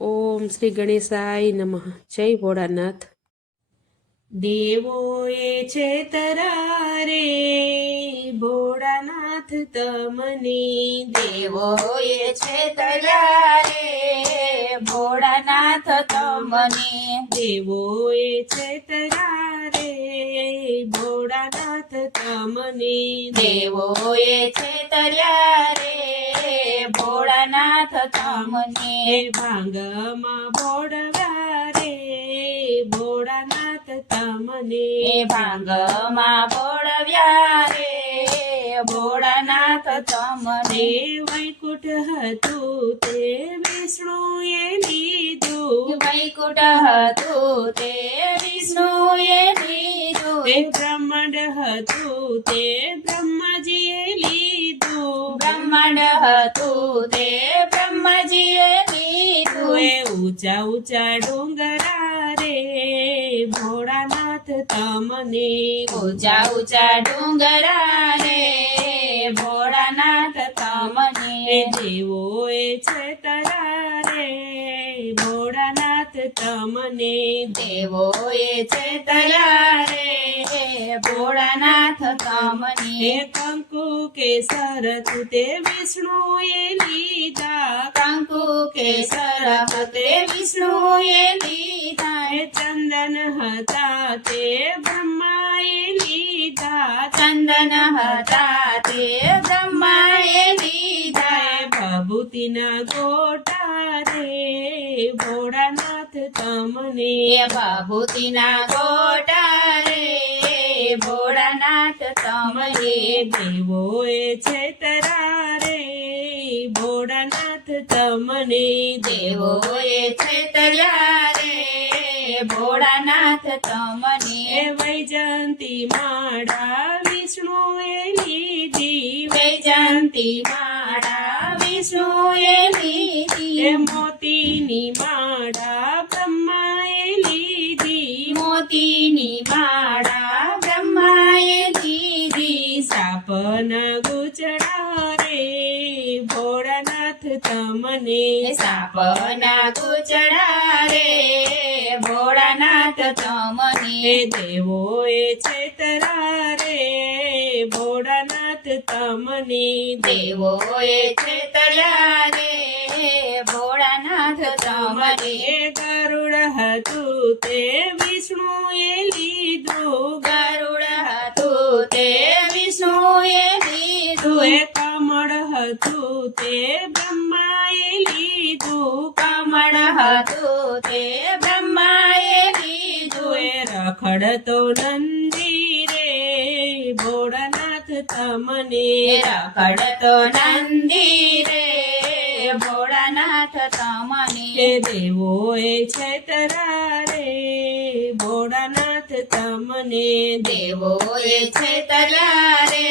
ઓમ શ્રી ગણેશાય નમઃ. જય ભોળાનાથ. દેવોએ છેતરા રે ભોળાનાથ તમને, દેવોએ છેતર્યા રે ભોળાનાથ તમને, દેવોએ છેતરા રે ભોળાનાથ તમને, દેવોએ છેતર્યા રે ભોળાનાથ તમને, ભાંગમાં ભોળવ્યા રે ભોળાનાથ તમને, ભાંગમાં ભોળવ્યા રે ભોળાનાથ તમને, વૈકુંઠ હતું તે વિષ્ણુએ લીધું, વૈકુંઠ હતું તે વિષ્ણુએ લીધું, તે બ્રહ્માંડ હતું તે બ્રહ્માજીએ લીધું, બ્રહ્માંડ હતું તે બ્રહ્માજીએ લીધું, એ ઊંચા ઊંચા ડુંગરા રે ભોળાનાથ તમને, ઊંચા ઊંચા ડુંગરા રે ભોળાનાથ તમને, દેવોએ છેતરા રે ભોળાનાથ તમને, દેવોએ છેતર્યા રે ભોળાનાથ તમને, કંકુ કેસર તું તે વિષ્ણુએ લીધા, કંકુ કેસર તે વિષ્ણુએ લીધા, ચંદન હતા તે બ્રહ્માએ લીધા, ચંદન હતા તે બ્રહ્માએ લીધા, ભભૂતિના ગોટા રે ભોળાનાથ તમને, ભભૂતિના ગોટા રે ભોળાનાથ તમને, દેવોએ છેતરા રે ભોળાનાથ તમને, દેવોએ છેતર્યા રે ભોળાનાથ તમને, વૈજયંતી માળા વિષ્ણુએ લીધી, વૈજયંતી માળા વિષ્ણુએ લીધી, મોતીની માળા બ્રહ્માએ લીધી, મોતીની માળા બ્રહ્માએ લીધી, સાપના ગુચડા રે ભોળાનાથ તમને, સાપના ગુચડા રે ભોળાનાથ તમને, દેવોએ છેતરા રે ભોળાનાથ તમને, દેવોએ છેતર્યા રે ભોળાનાથ તમને, ગરુડ હતું તે વિષ્ણુએ લીધું, ગરુડ હતું તે વિષ્ણુએ લીધું, કમળ હતું તે બ્રહ્માએ લીધું, કમળ હતું તે બ્રહ્માએ લીધું, રખડતો નંદી રે ભોળાનાથ તમને, રખડતો નંદી રે ભોળાનાથ તમને, દેવોએ છેતરા રે ભોળાનાથ તમને, દેવોએ છેતર્યા રે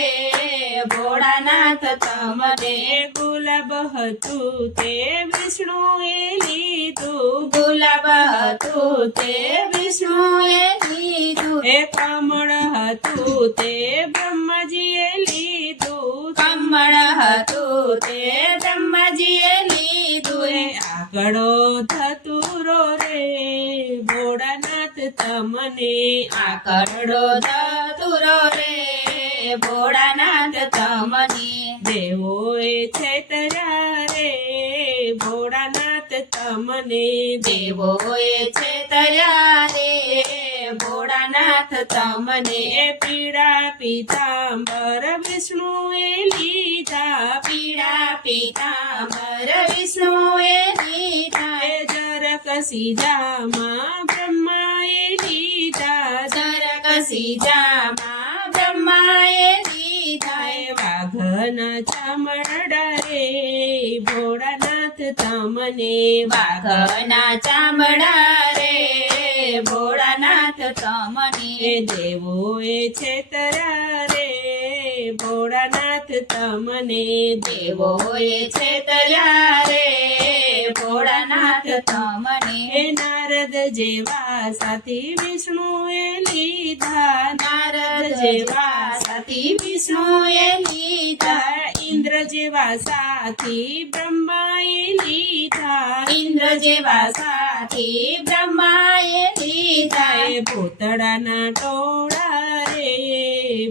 ભોળાનાથ તમને, ગુલાબ હતું તે વિષ્ણુએ લીધું, ગુલાબ હતું તે વિષ્ણુએ લીધું, કમળ હતું તે બ્રહ્માજીએ લીધું, કમળ હતું તે બ્રહ્માજીએ લીધું, આકડો ધતુરો રે ભોળાનાથ તમને, આકડો ધતુરો રે ભોળાનાથ તમને, દેવોએ છેતર્યા રે ભોળાનાથ તમને, દેવોએ છેતર્યા રે ભોળાનાથ તમને, પીળા પીતાંબર વિષ્ણુએ લીધા, પીળા પીતાંબર વિષ્ણુએ લીધા, જરક સીજામાં બ્રહ્માએ લીધા, જરક સીજામાં બ્રહ્માએ લીધા, વાઘના ચામડા રે ભોળાનાથ તમને, વાઘના ચામડા રે ભોળાનાથ તમને, દેવોએ છેતરા રે ભોળાનાથ તમને, દેવોએ છેતર્યા રે ભોળાનાથ તમને, નારદ જેવા સાથી વિષ્ણુએ લીધા, નારદ જેવા સાથી વિષ્ણુએ જેવા સાથી બ્રહ્માએ લીધા ઇન્દ્ર જેવા સાથી બ્રહ્માએ લીધા એ ભૂતળાના ટોળા રે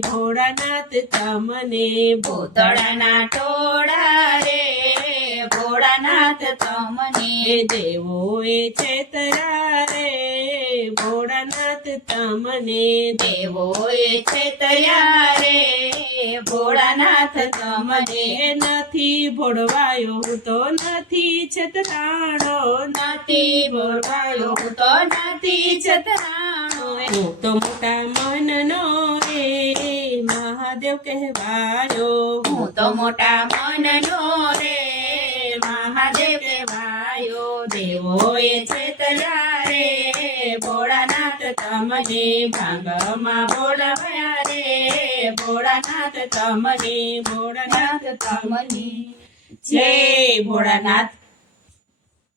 ભોળાનાથ તમને ભૂતળાના ટોળા રે ભોળાનાથ તમને એ દેવોએ છેતરા રે ભોળાનાથ તમને દેવોએ છેતર્યા રે ભોળાનાથ તમને એ નથી ભોળવાયો હું તો નથી છેતરાણો નથી ભોળવાયો હું તો નથી છતરાણો હું તો મોટા મનનો રે મહાદેવ કહેવાયો હું તો મોટા મનનો રે મહાદેવ કહેવાયો દેવોએ છેતર્યા રે ભોળાનાથ તમને ભાંગમાં બોલાવ્યા રે ભોળાનાથ તમને ભોળાનાથ તમને જય ભોળાનાથ